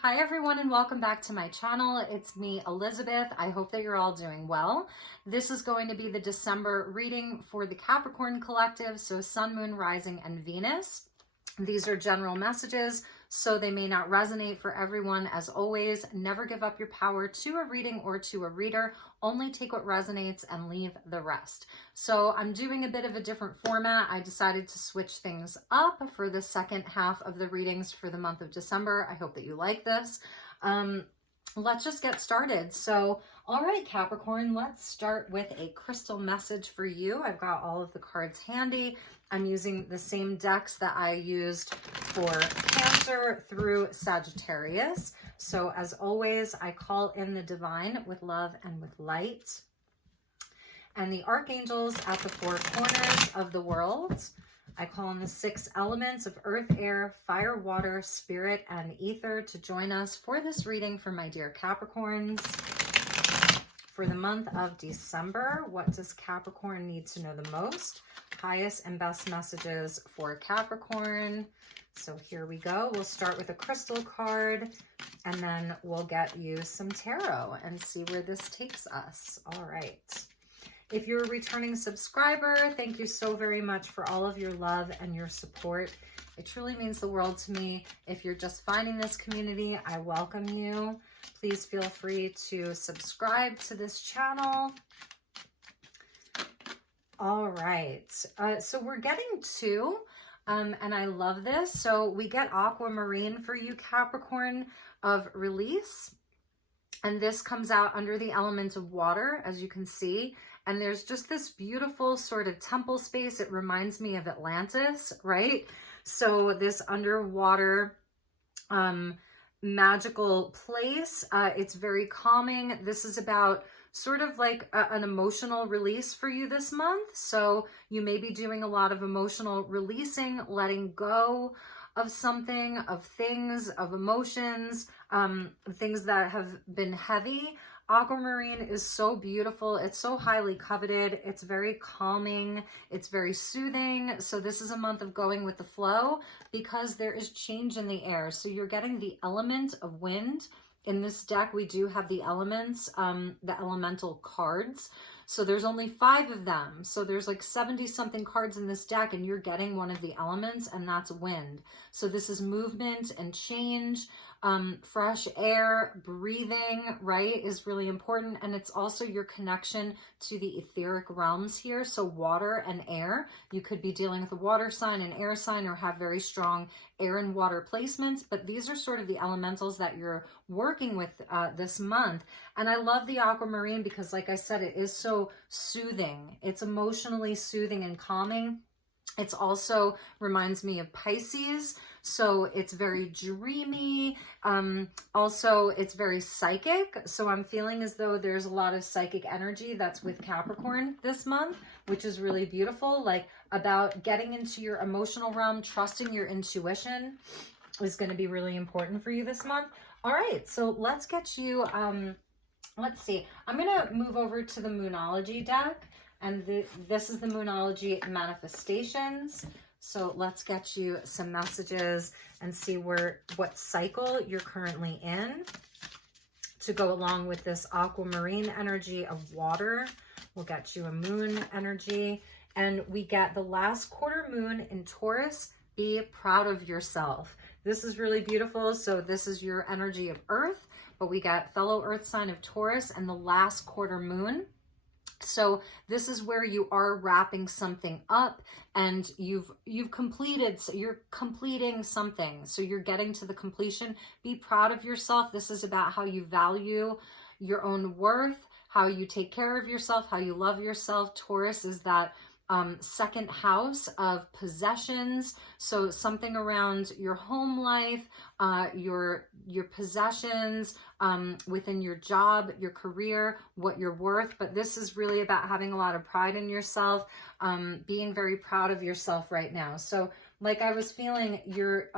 Hi everyone and welcome back to my channel. It's me, Elizabeth. I hope that you're all doing well. This is going to be the December reading for the Capricorn collective, so Sun, Moon, Rising, and Venus. These are general messages, so they may not resonate for everyone. As always, never give up your power to a reading or to a reader. Only take what resonates and leave the rest. So I'm doing a bit of a different format. I decided to switch things up for the second half of the readings for the month of December. I hope that you like this. Let's just get started. So, all right, Capricorn, let's start with a crystal message for you. I've got all of the cards handy. I'm using the same decks that I used for Cancer through Sagittarius. So as always, I call in the divine with love and with light. And the archangels at the four corners of the world. I call on the 6 elements of earth, air, fire, water, spirit, and ether to join us for this reading for my dear Capricorns. For the month of December, what does Capricorn need to know the most? Highest and best messages for Capricorn. So here we go. We'll start with a crystal card, and then we'll get you some tarot and see where this takes us. All right. If you're a returning subscriber, thank you so very much for all of your love and your support. It truly means the world to me. If you're just finding this community, I welcome you. Please feel free to subscribe to this channel. All right, so we're getting 2, and I love this. So we get aquamarine for you, Capricorn, of release. And this comes out under the element of water, as you can see. And there's just this beautiful sort of temple space. It reminds me of Atlantis, right? So this underwater magical place, it's very calming. This is about sort of like an emotional release for you this month. So you may be doing a lot of emotional releasing, letting go of something, of things, of emotions, things that have been heavy. Aquamarine is so beautiful. It's so highly coveted. It's very calming. It's very soothing. So this is a month of going with the flow because there is change in the air. So you're getting the element of wind. In this deck, we do have the elements, the elemental cards. So there's only 5 of them. So there's like 70 something cards in this deck, and you're getting one of the elements, and that's wind. So this is movement and change. Fresh air, breathing, right, is really important. And it's also your connection to the etheric realms here. So water and air, you could be dealing with a water sign, an air sign, or have very strong air and water placements. But these are sort of the elementals that you're working with this month. And I love the aquamarine because, like I said, it is so soothing. It's emotionally soothing and calming. It's also reminds me of Pisces. So it's very dreamy. Also, it's very psychic. So I'm feeling as though there's a lot of psychic energy that's with Capricorn this month, which is really beautiful. Like about getting into your emotional realm, trusting your intuition is going to be really important for you this month. All right, so let's get you, let's see. I'm going to move over to the Moonology deck. And this is the Moonology Manifestations. So let's get you some messages and see what cycle you're currently in to go along with this aquamarine energy of water. We'll get you a moon energy. And we get the last quarter moon in Taurus. Be proud of yourself. This is really beautiful. So this is your energy of Earth, but we got fellow Earth sign of Taurus and the last quarter moon. So this is where you are wrapping something up and you're completing something. So you're getting to the completion. Be proud of yourself. This is about how you value your own worth, how you take care of yourself, how you love yourself. Taurus is that second house of possessions. So something around your home life, your possessions, within your job, your career, what you're worth. But this is really about having a lot of pride in yourself, being very proud of yourself right now. So like I was feeling, you're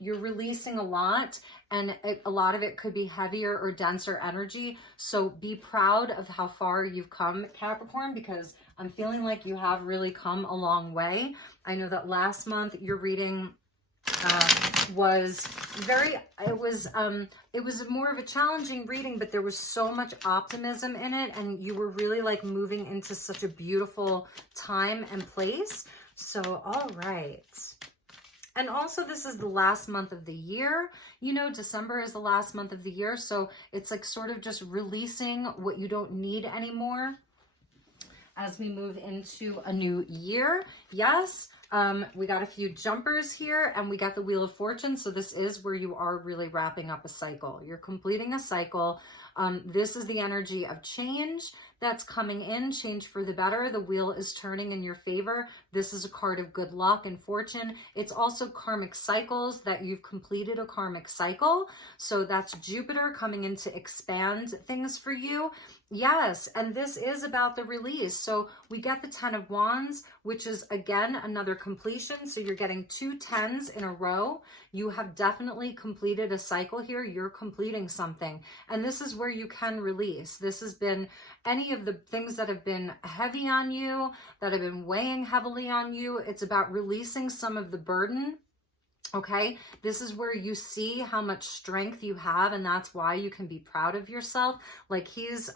releasing a lot, and a lot of it could be heavier or denser energy. So be proud of how far you've come, Capricorn, because I'm feeling like you have really come a long way. I know that last month your reading was very, it was more of a challenging reading, but there was so much optimism in it, and you were really like moving into such a beautiful time and place. So, all right. And also, this is the last month of the year. You know, December is the last month of the year. So it's like sort of just releasing what you don't need anymore as we move into a new year. Yes, we got a few jumpers here, and we got the Wheel of Fortune. So this is where you are really wrapping up a cycle. You're completing a cycle. This is the energy of change that's coming in, change for the better. The wheel is turning in your favor. This is a card of good luck and fortune. It's also karmic cycles, that you've completed a karmic cycle. So that's Jupiter coming in to expand things for you. Yes, and this is about the release. So we get the 10 of Wands, which is again another completion. So you're getting 2 10s in a row. You have definitely completed a cycle here. You're completing something. And this is where you can release. This has been any of the things that have been heavy on you, that have been weighing heavily on you. It's about releasing some of the burden. Okay, this is where you see how much strength you have, and that's why you can be proud of yourself. Like he's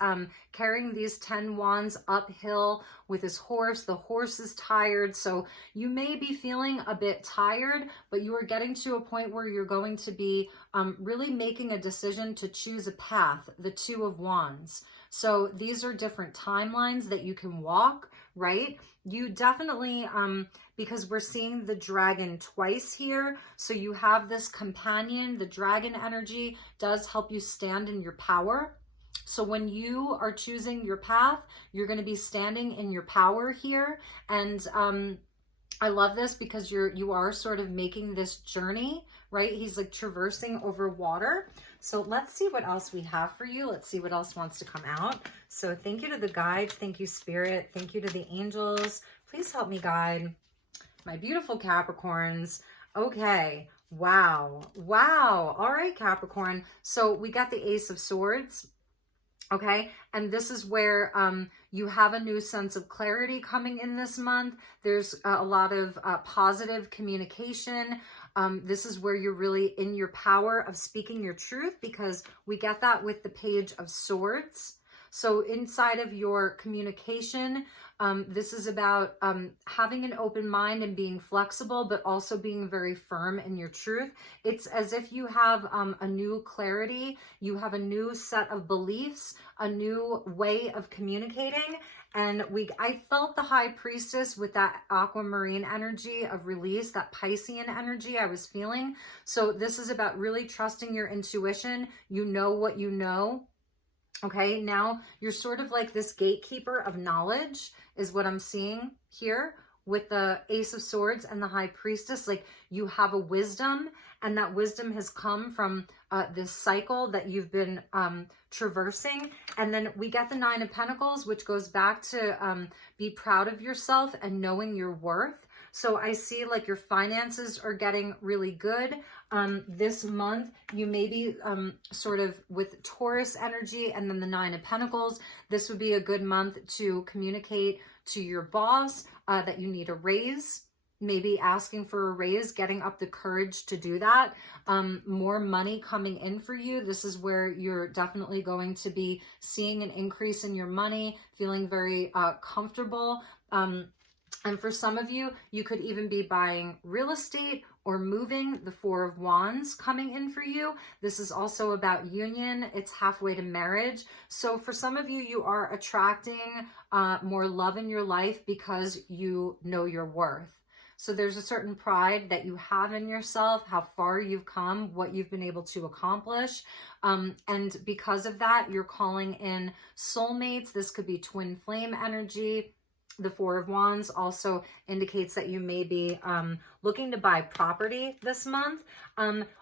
carrying these 10 wands uphill with his horse. The horse is tired, so you may be feeling a bit tired, but you are getting to a point where you're going to be really making a decision to choose a path, the 2 of Wands. So these are different timelines that you can walk, right? You definitely, because we're seeing the dragon twice here. So you have this companion. The dragon energy does help you stand in your power. So when you are choosing your path, you're going to be standing in your power here. And I love this because you are sort of making this journey, right? He's like traversing over water. So let's see what else we have for you. Let's see what else wants to come out. So thank you to the guides. Thank you, Spirit. Thank you to the angels. Please help me guide my beautiful Capricorns. Okay. Wow. Wow. All right, Capricorn. So we got the Ace of Swords. Okay. And this is where you have a new sense of clarity coming in this month. There's a lot of positive communication. This is where you're really in your power of speaking your truth, because we get that with the Page of Swords. So inside of your communication, this is about having an open mind and being flexible, but also being very firm in your truth. It's as if you have a new clarity, you have a new set of beliefs, a new way of communicating. And I felt the High Priestess with that aquamarine energy of release, that Piscean energy I was feeling. So this is about really trusting your intuition. You know what you know. Okay, now you're sort of like this gatekeeper of knowledge is what I'm seeing here with the Ace of Swords and the High Priestess. Like you have a wisdom, and that wisdom has come from this cycle that you've been traversing. And then we get the 9 of Pentacles, which goes back to be proud of yourself and knowing your worth. So I see like your finances are getting really good. This month, you may be sort of with Taurus energy and then the 9 of Pentacles. This would be a good month to communicate to your boss that you need a raise. Maybe asking for a raise, getting up the courage to do that. More money coming in for you. This is where you're definitely going to be seeing an increase in your money, feeling very comfortable. And for some of you, you could even be buying real estate or moving. The 4 of Wands coming in for you. This is also about union. It's halfway to marriage. So for some of you, you are attracting more love in your life because you know your worth. So there's a certain pride that you have in yourself, how far you've come, what you've been able to accomplish. And because of that, you're calling in soulmates. This could be twin flame energy. The 4 of Wands also indicates that you may be looking to buy property this month.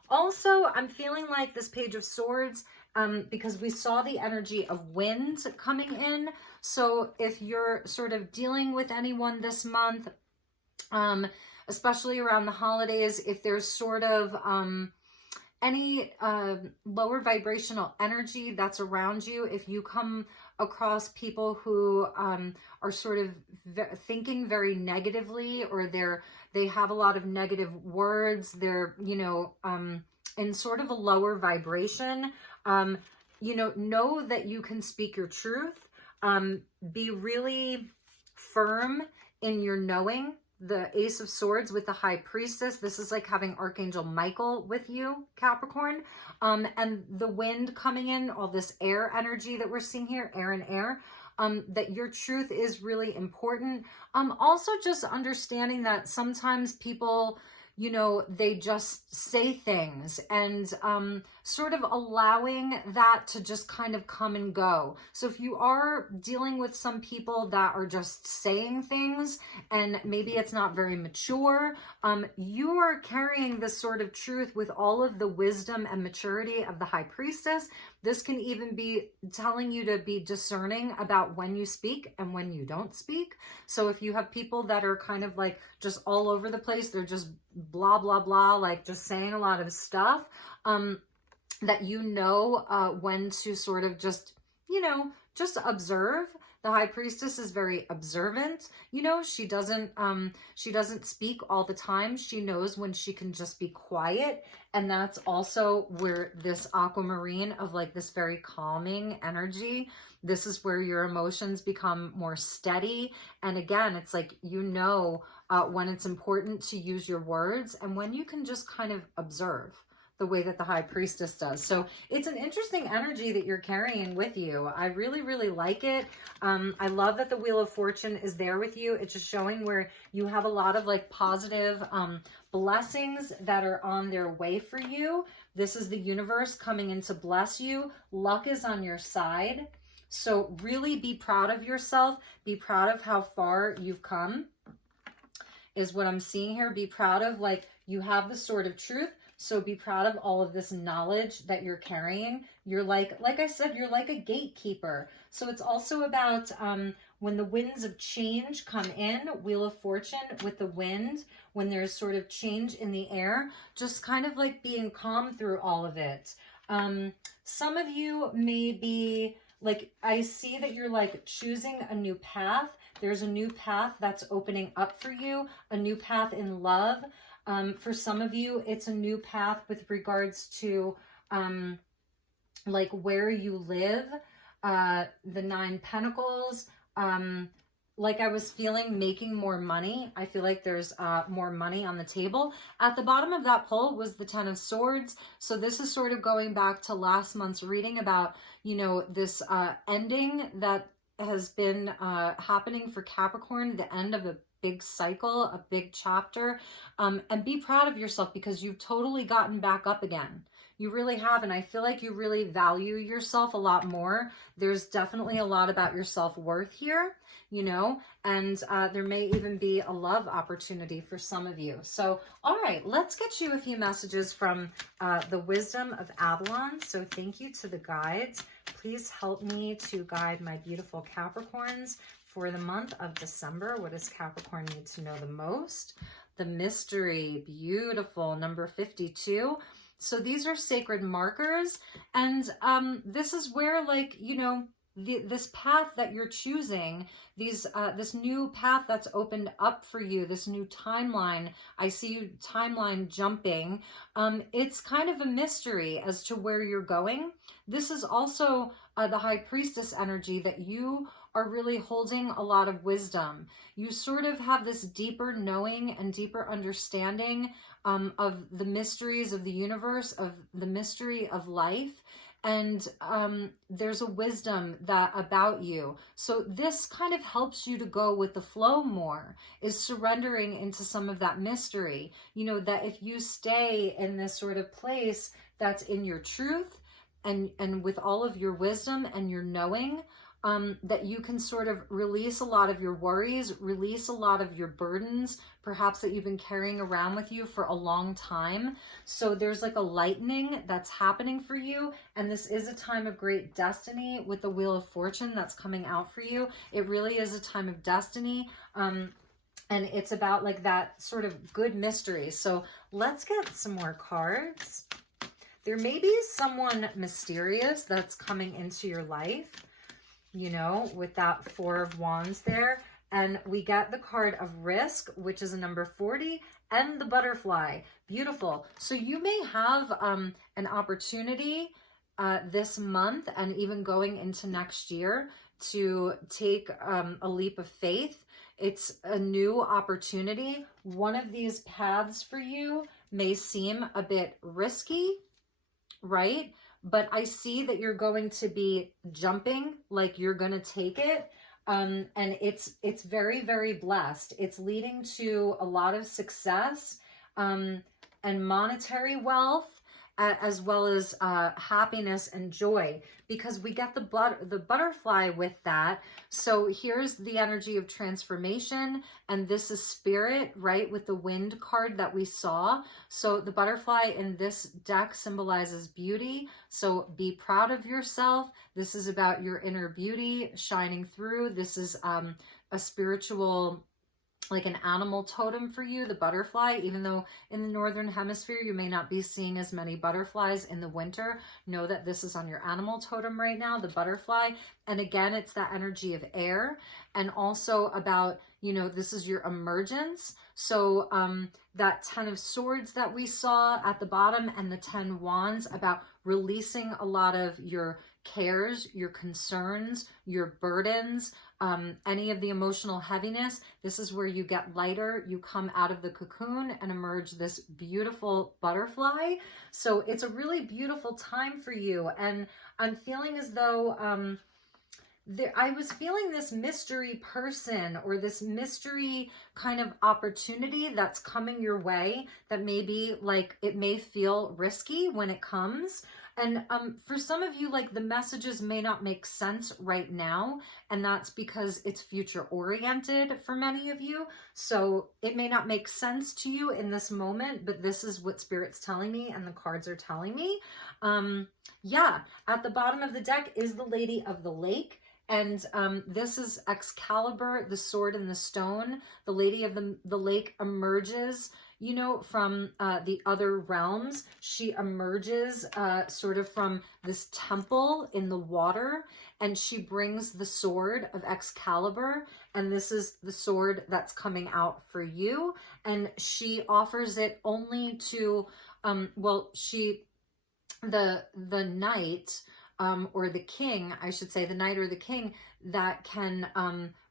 Also, I'm feeling like this Page of Swords, because we saw the energy of wind coming in. So if you're sort of dealing with anyone this month, especially around the holidays, if there's sort of any lower vibrational energy that's around you, if you come across people who are sort of thinking very negatively, or they have a lot of negative words. They're, you know, in sort of a lower vibration. You know that you can speak your truth. Be really firm in your knowing. The Ace of Swords with the High Priestess. This is like having Archangel Michael with you, Capricorn. And the wind coming in, all this air energy that we're seeing here, air and air, that your truth is really important. Also just understanding that sometimes people, you know, they just say things, and sort of allowing that to just kind of come and go. So if you are dealing with some people that are just saying things and maybe it's not very mature, you are carrying this sort of truth with all of the wisdom and maturity of the High Priestess. This can even be telling you to be discerning about when you speak and when you don't speak. So if you have people that are kind of like just all over the place, they're just blah, blah, blah, like just saying a lot of stuff, that you know when to sort of just, you know, just observe. The High Priestess is very observant. You know, she doesn't speak all the time. She knows when she can just be quiet. And that's also where this aquamarine of like this very calming energy, this is where your emotions become more steady. And again, it's like, you know, when it's important to use your words and when you can just kind of observe, the way that the High Priestess does. So it's an interesting energy that you're carrying with you. I really, really like it. I love that the Wheel of Fortune is there with you. It's just showing where you have a lot of like positive blessings that are on their way for you. This is the universe coming in to bless you. Luck is on your side. So really be proud of yourself. Be proud of how far you've come, is what I'm seeing here. Be proud of, like, you have the Sword of Truth. So be proud of all of this knowledge that you're carrying. You're like I said, you're like a gatekeeper. So it's also about when the winds of change come in, Wheel of Fortune with the wind, when there's sort of change in the air, just kind of like being calm through all of it. Some of you may be like, I see that you're like choosing a new path. There's a new path that's opening up for you, a new path in love. For some of you, it's a new path with regards to like where you live, the 9 Pentacles. Like I was feeling making more money. I feel like there's more money on the table. At the bottom of that pull was the 10 of Swords. So this is sort of going back to last month's reading about, you know, this ending that has been happening for Capricorn, the end of a big cycle, a big chapter, and be proud of yourself because you've totally gotten back up again. You really have, and I feel like you really value yourself a lot more. There's definitely a lot about your self-worth here, you know, and there may even be a love opportunity for some of you. So, all right, let's get you a few messages from the Wisdom of Avalon. So thank you to the guides. Please help me to guide my beautiful Capricorns for the month of December. What does Capricorn need to know the most? The mystery, beautiful, number 52. So these are sacred markers. And this is where, like, you know, this path that you're choosing, this new path that's opened up for you, this new timeline. I see you timeline jumping. It's kind of a mystery as to where you're going. This is also the High Priestess energy that you are really holding a lot of wisdom. You sort of have this deeper knowing and deeper understanding of the mysteries of the universe, of the mystery of life. And there's a wisdom that about you. So this kind of helps you to go with the flow more, is surrendering into some of that mystery. You know, that if you stay in this sort of place that's in your truth and with all of your wisdom and your knowing, that you can sort of release a lot of your worries, release a lot of your burdens, perhaps that you've been carrying around with you for a long time. So there's like a lightening that's happening for you. And this is a time of great destiny with the Wheel of Fortune that's coming out for you. It really is a time of destiny. And it's about like that sort of good mystery. So let's get some more cards. There may be someone mysterious that's coming into your life. you know, with that Four of Wands there. And we get the card of Risk, which is a number 40, and the butterfly. Beautiful. So you may have an opportunity this month and even going into next year to take a leap of faith. It's a new opportunity. One of these paths for you may seem a bit risky, right? But I see that you're going to be jumping, like you're going to take it. And it's very, very blessed. It's leading to a lot of success and monetary wealth, as well as happiness and joy, because we get the butterfly with that. So here's the energy of transformation, and this is spirit, right, with the wind card that we saw. So the butterfly in this deck symbolizes beauty. So be proud of yourself. This is about your inner beauty shining through. This is a spiritual, like an animal totem for you, the butterfly. Even though in the northern hemisphere you may not be seeing as many butterflies in the winter, know that this is on your animal totem right now, the butterfly. And again, it's that energy of air, and also about, you know, this is your emergence. So that 10 of Swords that we saw at the bottom, and the 10 Wands, about releasing a lot of your cares, your concerns, your burdens, any of the emotional heaviness. This is where you get lighter. You come out of the cocoon and emerge this beautiful butterfly. So it's a really beautiful time for you. And I'm feeling as though I was feeling this mystery person, or this mystery kind of opportunity that's coming your way, that maybe, like, it may feel risky when it comes. And for some of you, like, the messages may not make sense right now, and that's because it's future oriented for many of you. So it may not make sense to you in this moment, but this is what Spirit's telling me and the cards are telling me. Yeah, at the bottom of the deck is the Lady of the Lake. And this is Excalibur, the sword and the stone. The Lady of the Lake emerges, you know, from the other realms. She emerges sort of from this temple in the water, and she brings the sword of Excalibur. And this is the sword that's coming out for you. And she offers it only to, the knight, or the king, I should say, the knight or the king that can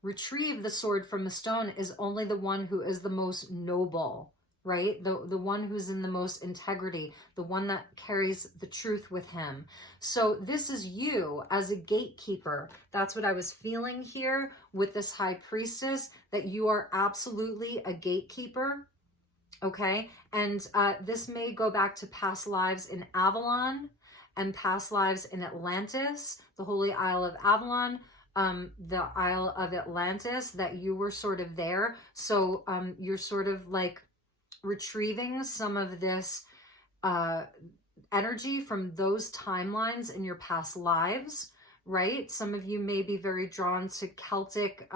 retrieve the sword from the stone is only the one who is the most noble, right? The one who's in the most integrity, the one that carries the truth with him. So this is you as a gatekeeper. That's what I was feeling here with this High Priestess, that you are absolutely a gatekeeper. Okay, and this may go back to past lives in Avalon, and past lives in Atlantis, the Holy Isle of Avalon, the Isle of Atlantis, that you were sort of there. So you're sort of like retrieving some of this energy from those timelines in your past lives, right? Some of you may be very drawn to Celtic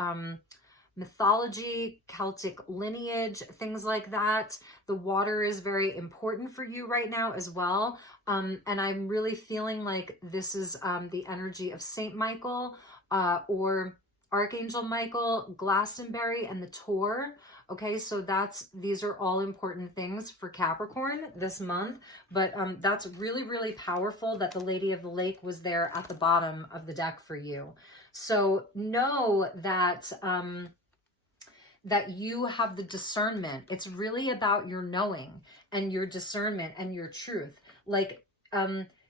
mythology, Celtic lineage, things like that. The water is very important for you right now as well. And I'm really feeling like this is the energy of Saint Michael or Archangel Michael, Glastonbury, and the Tour. Okay, so these are all important things for Capricorn this month, but that's really, really powerful that the Lady of the Lake was there at the bottom of the deck for you. So know that that you have the discernment. It's really about your knowing and your discernment and your truth. Like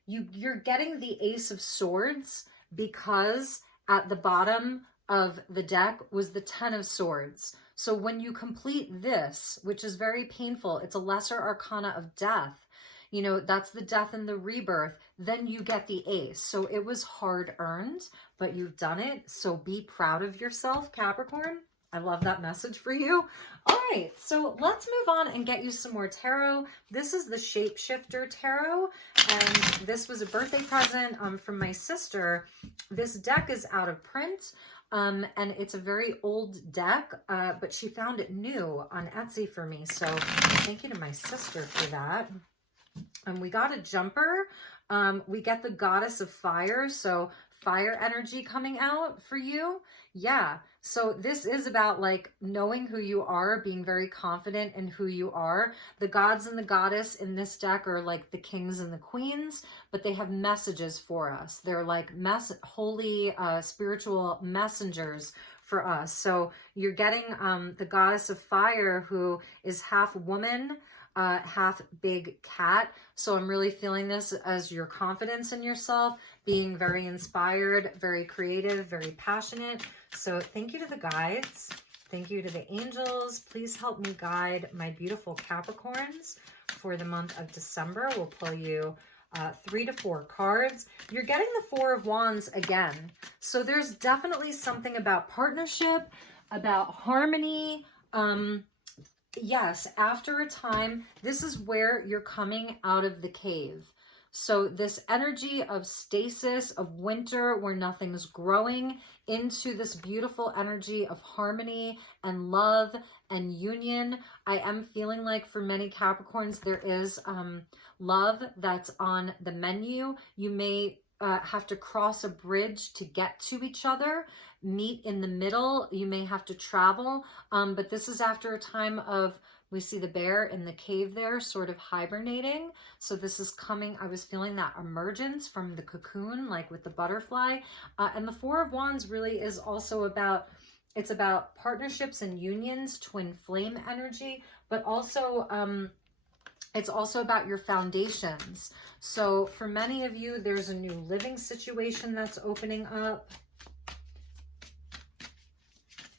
you're getting the Ace of Swords because at the bottom of the deck was the 10 of Swords. So when you complete this, which is very painful, it's a lesser arcana of death. You know, that's the death and the rebirth. Then you get the Ace. So it was hard earned, but you've done it. So be proud of yourself, Capricorn. I love that message for you. All right, so let's move on and get you some more tarot. This is the Shapeshifter Tarot, and this was a birthday present from my sister. This deck is out of print, and it's a very old deck, but she found it new on Etsy for me. So thank you to my sister for that. We got a jumper. We get the Goddess of Fire. So fire energy coming out for you. Yeah. So this is about like knowing who you are, being very confident in who you are. The gods and the goddess in this deck are like the kings and the queens, but they have messages for us. They're like holy spiritual messengers for us. So you're getting the goddess of fire, who is half woman, half big cat. So I'm really feeling this as your confidence in yourself, being very inspired, very creative, very passionate. So thank you to the guides. Thank you to the angels. Please help me guide my beautiful Capricorns for the month of December. We'll pull you 3 to 4 cards. You're getting the Four of Wands again. So there's definitely something about partnership, about harmony. Yes, after a time, this is where you're coming out of the cave. So this energy of stasis, of winter, where nothing's growing, into this beautiful energy of harmony and love and union. I am feeling like for many Capricorns, there is love that's on the menu. You may have to cross a bridge to get to each other, meet in the middle. You may have to travel, but this is after a time of, we see the bear in the cave there, sort of hibernating. So this is coming, I was feeling that emergence from the cocoon, like with the butterfly. And the Four of Wands really is also about, it's about partnerships and unions, twin flame energy, but also, it's also about your foundations. So for many of you, there's a new living situation that's opening up.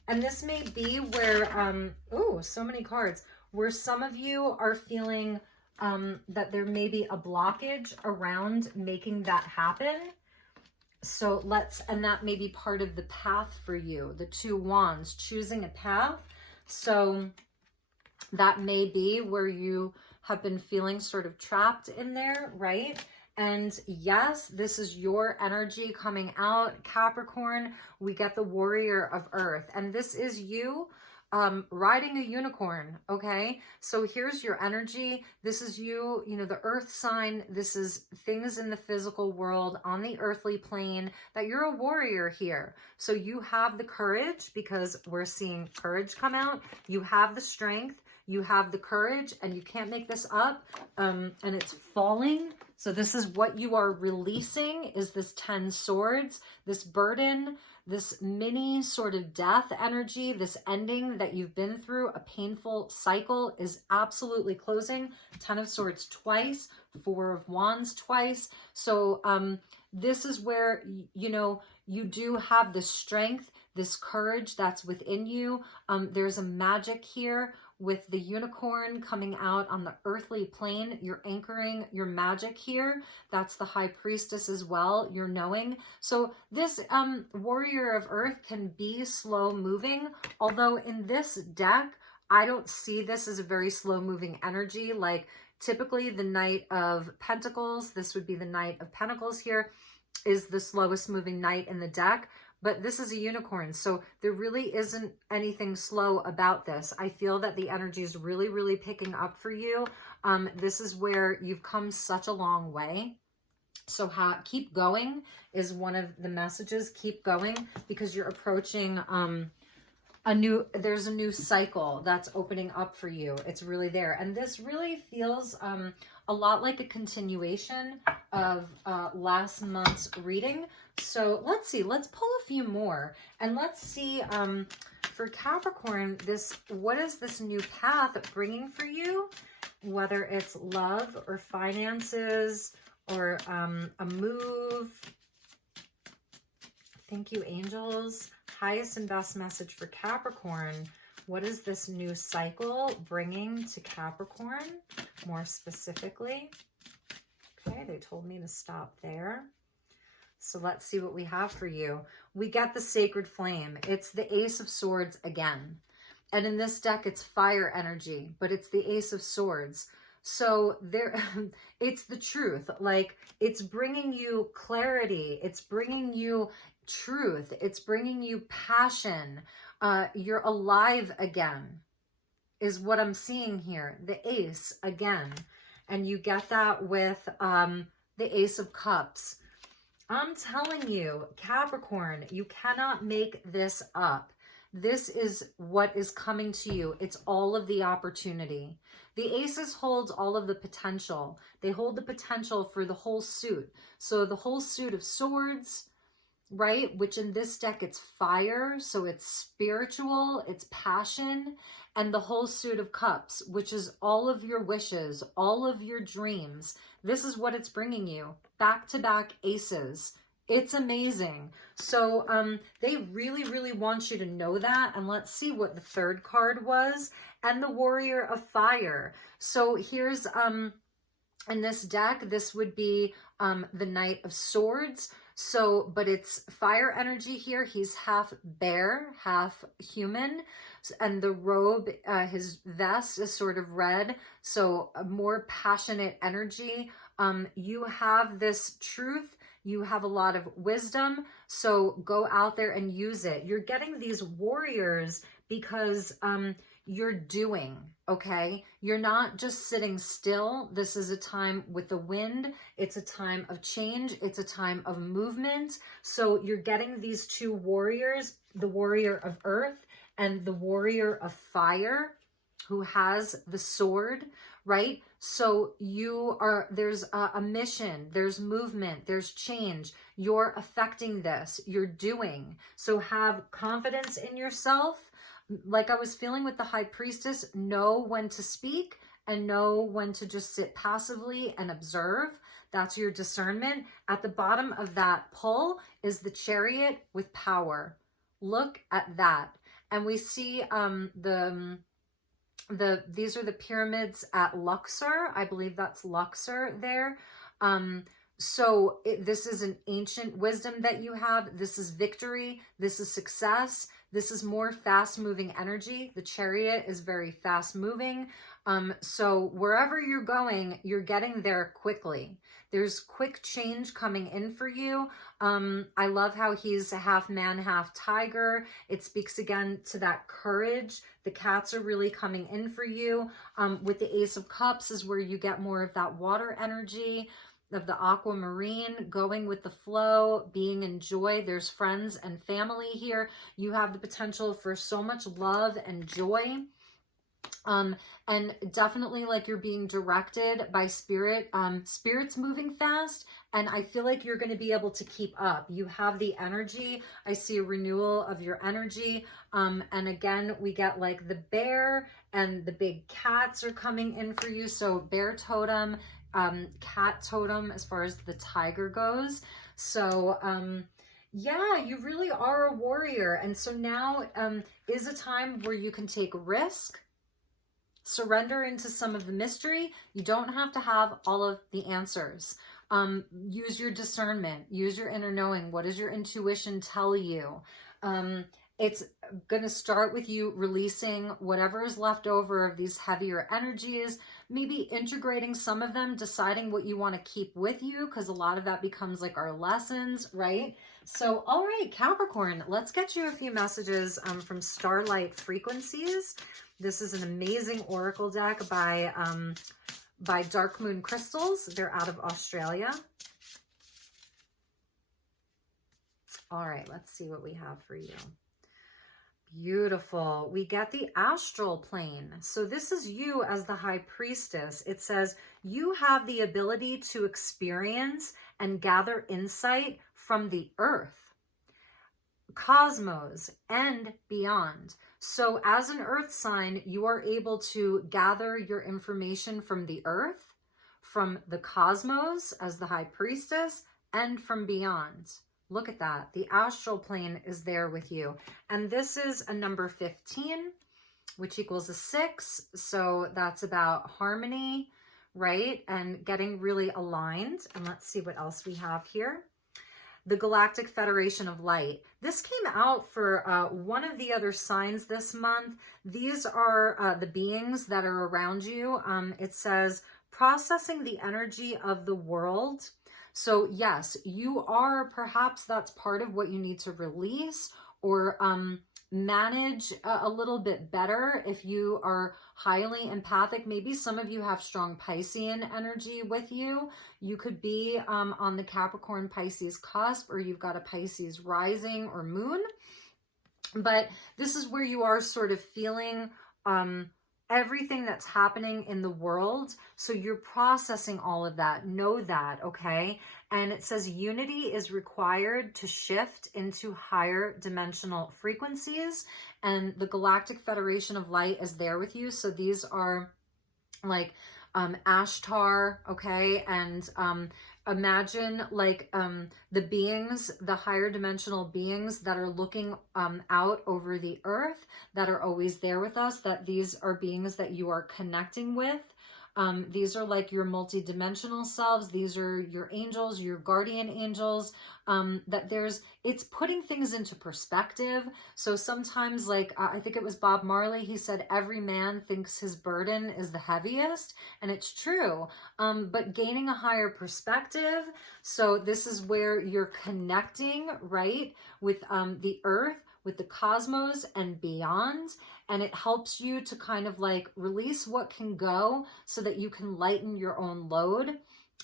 And this may be where, oh, so many cards, where some of you are feeling that there may be a blockage around making that happen. So and that may be part of the path for you, the Two Wands, choosing a path. So that may be where you have been feeling sort of trapped in there, right? And yes, this is your energy coming out, Capricorn. We get the Warrior of Earth, and this is you riding a unicorn, okay? So here's your energy. This is you, you know, the earth sign. This is things in the physical world on the earthly plane, that you're a warrior here. So you have the courage, because we're seeing courage come out. You have the strength, you have the courage, and you can't make this up. And it's falling. So this is what you are releasing, is this 10 swords, this burden, this mini sort of death energy, this ending that you've been through, a painful cycle is absolutely closing. 10 of Swords twice, 4 of Wands twice. So this is where, you know, you do have this strength, this courage that's within you. There's a magic here with the unicorn coming out on the earthly plane. You're anchoring your magic here. That's the High Priestess as well, you're knowing. So this Warrior of Earth can be slow moving, although in this deck, I don't see this as a very slow moving energy. Like typically the Knight of Pentacles, this would be the Knight of Pentacles here, is the slowest moving knight in the deck. But this is a unicorn, so there really isn't anything slow about this. I feel that the energy is really, really picking up for you. This is where you've come such a long way. So keep going is one of the messages. Keep going, because you're approaching there's a new cycle that's opening up for you. It's really there. And this really feels a lot like a continuation of last month's reading. So let's see, let's pull a few more, and let's see for Capricorn, what is this new path bringing for you? Whether it's love or finances or a move. Thank you, angels. Highest and best message for Capricorn. What is this new cycle bringing to Capricorn, more specifically? Okay, they told me to stop there. So let's see what we have for you. We get the Sacred Flame. It's the Ace of Swords again. And in this deck, it's fire energy, but it's the Ace of Swords. So it's the truth. Like, it's bringing you clarity. It's bringing you truth. It's bringing you passion. You're alive again, is what I'm seeing here. The Ace again. And you get that with the Ace of Cups. I'm telling you, Capricorn, you cannot make this up. This is what is coming to you. It's all of the opportunity. The aces hold all of the potential. They hold the potential for the whole suit. So the whole suit of swords, right? Which in this deck, it's fire. So it's spiritual, it's passion. And the whole suit of cups, which is all of your wishes, all of your dreams. This is what it's bringing you. Back-to-back aces. It's amazing. So they really, really want you to know that. And let's see what the third card was. And the Warrior of Fire. So here's, in this deck, this would be the Knight of Swords. So, but it's fire energy here. He's half bear, half human. And the robe, his vest is sort of red. So a more passionate energy. You have this truth. You have a lot of wisdom. So go out there and use it. You're getting these warriors because you're doing, okay? You're not just sitting still. This is a time with the wind. It's a time of change. It's a time of movement. So you're getting these two warriors, the warrior of earth and the warrior of fire, who has the sword, right? So you are, there's a mission, there's movement, there's change. You're affecting this, you're doing. So have confidence in yourself. Like I was feeling with the High Priestess, know when to speak and know when to just sit passively and observe. That's your discernment. At the bottom of that pull is the Chariot with power. Look at that. And we see these are the pyramids at Luxor. I believe that's Luxor there. So this is an ancient wisdom that you have. This is victory. This is success. This is more fast-moving energy. The Chariot is very fast-moving. So wherever you're going, you're getting there quickly. There's quick change coming in for you. I love how he's half man, half tiger. It speaks again to that courage. The cats are really coming in for you. With the Ace of Cups is where you get more of that water energy, of the aquamarine, going with the flow, being in joy. There's friends and family here. You have the potential for so much love and joy. And definitely like you're being directed by spirit. Spirit's moving fast, and I feel like you're going to be able to keep up. You have the energy. I see a renewal of your energy. And again, we get like the bear and the big cats are coming in for you. So bear totem, cat totem as far as the tiger goes. So yeah, you really are a warrior. And so now is a time where you can take risk, surrender into some of the mystery. You don't have to have all of the answers. Use your discernment, use your inner knowing. What does your intuition tell you? It's going to start with you releasing whatever is left over of these heavier energies, maybe integrating some of them, deciding what you want to keep with you, because a lot of that becomes like our lessons, right? So, all right, Capricorn, let's get you a few messages from Starlight Frequencies. This is an amazing oracle deck by Dark Moon Crystals. They're out of Australia. All right, let's see what we have for you. Beautiful. We get the astral plane. So this is you as the High Priestess. It says you have the ability to experience and gather insight from the earth, cosmos, and beyond. So as an earth sign, you are able to gather your information from the earth, from the cosmos as the High Priestess, and from beyond. Look at that. The astral plane is there with you. And this is a number 15, which equals a 6. So that's about harmony, right? And getting really aligned. And let's see what else we have here. The Galactic Federation of Light. This came out for one of the other signs this month. These are the beings that are around you. It says, processing the energy of the world. So yes, you are, perhaps that's part of what you need to release, or manage a little bit better if you are highly empathic. Maybe some of you have strong Piscean energy with you. You could be on the Capricorn Pisces cusp, or you've got a Pisces rising or moon. But this is where you are sort of feeling everything that's happening in the world. So you're processing all of that. Know that, okay? And it says unity is required to shift into higher dimensional frequencies. And the Galactic Federation of Light is there with you. So these are like Ashtar, okay? And imagine like the beings, the higher dimensional beings that are looking out over the earth, that are always there with us, that these are beings that you are connecting with. These are like your multidimensional selves. These are your angels, your guardian angels, it's putting things into perspective. So sometimes, like, I think it was Bob Marley, he said, every man thinks his burden is the heaviest, and it's true. But gaining a higher perspective. So this is where you're connecting, right, with the earth, with the cosmos and beyond. And it helps you to kind of like release what can go so that you can lighten your own load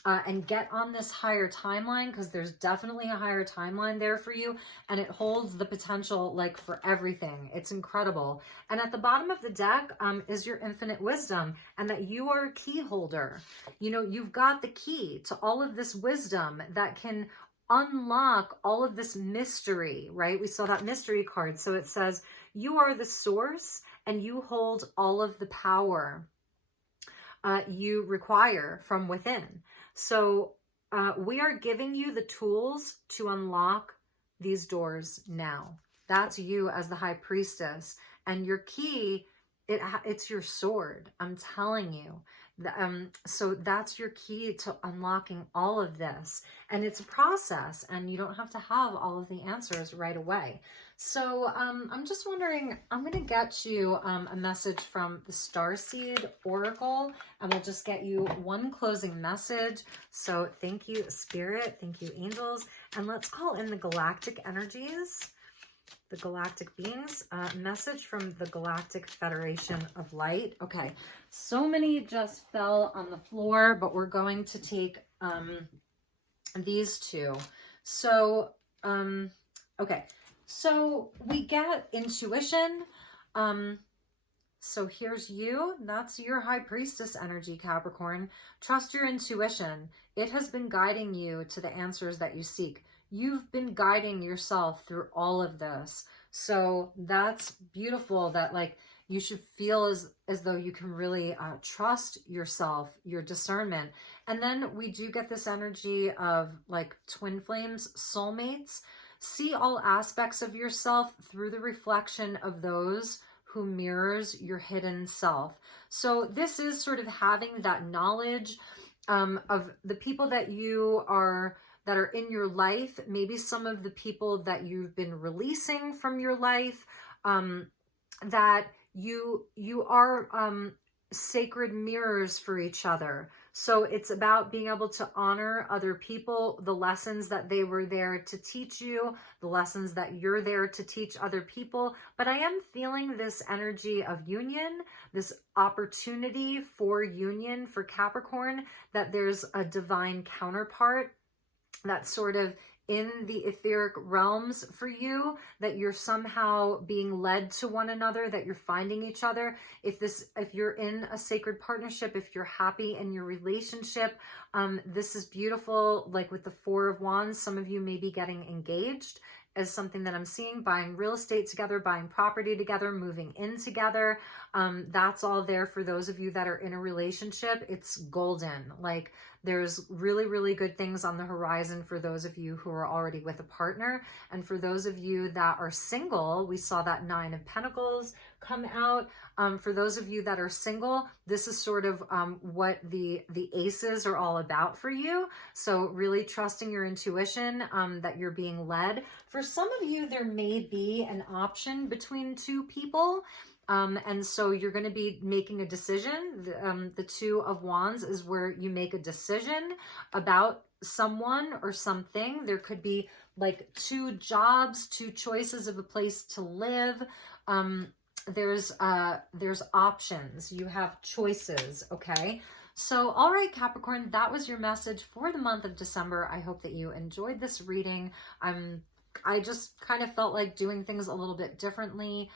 and get on this higher timeline, because there's definitely a higher timeline there for you, and it holds the potential like for everything. It's incredible. And at the bottom of the deck is your infinite wisdom, and that you are a key holder. You know, you've got the key to all of this wisdom that can unlock all of this mystery, right? We saw that mystery card. So it says, you are the source and you hold all of the power you require from within. So we are giving you the tools to unlock these doors now. That's you as the high priestess. And your key, it's your sword. I'm telling you. So that's your key to unlocking all of this. And it's a process, and you don't have to have all of the answers right away. So I'm just wondering, I'm going to get you a message from the Starseed Oracle, and we'll just get you one closing message. So thank you, Spirit. Thank you, angels. And let's call in the galactic energies, the galactic beings. Message from the Galactic Federation of Light. Okay, so many just fell on the floor, but we're going to take these two. So, okay, so we get intuition. So here's you. That's your high priestess energy, Capricorn. Trust your intuition. It has been guiding you to the answers that you seek. You've been guiding yourself through all of this. So that's beautiful, that like you should feel as though you can really trust yourself, your discernment. And then we do get this energy of like twin flames, soulmates. See all aspects of yourself through the reflection of those who mirrors your hidden self. So this is sort of having that knowledge of the people that are in your life, maybe some of the people that you've been releasing from your life, that you are sacred mirrors for each other. So it's about being able to honor other people, the lessons that they were there to teach you, the lessons that you're there to teach other people. But I am feeling this energy of union, this opportunity for union for Capricorn, that there's a divine counterpart that's sort of in the etheric realms for you, that you're somehow being led to one another, that you're finding each other. If you're in a sacred partnership, if you're happy in your relationship, this is beautiful. Like with the Four of Wands, some of you may be getting engaged as something that I'm seeing, buying real estate together, buying property together, moving in together. That's all there for those of you that are in a relationship. It's golden. Like there's really, really good things on the horizon for those of you who are already with a partner. And for those of you that are single, we saw that Nine of Pentacles come out. For those of you that are single, this is sort of what the aces are all about for you. So really trusting your intuition, that you're being led. For some of you, there may be an option between two people. And so you're going to be making a decision. The Two of Wands is where you make a decision about someone or something. There could be like two jobs, two choices of a place to live. there's options, you have choices, okay? So, all right, Capricorn, that was your message for the month of December. I hope that you enjoyed this reading. I just kind of felt like doing things a little bit differently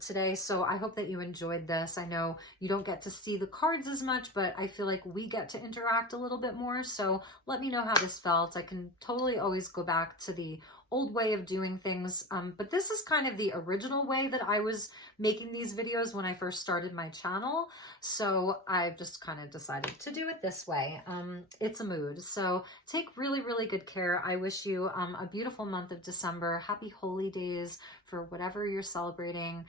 today. So I hope that you enjoyed this. I know you don't get to see the cards as much, but I feel like we get to interact a little bit more. So let me know how this felt. I can totally always go back to the old way of doing things. But this is kind of the original way that I was making these videos when I first started my channel. So I've just kind of decided to do it this way. It's a mood. So take really, really good care. I wish you a beautiful month of December. Happy holy days for whatever you're celebrating.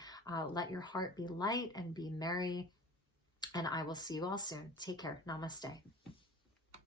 Let your heart be light and be merry. And I will see you all soon. Take care. Namaste.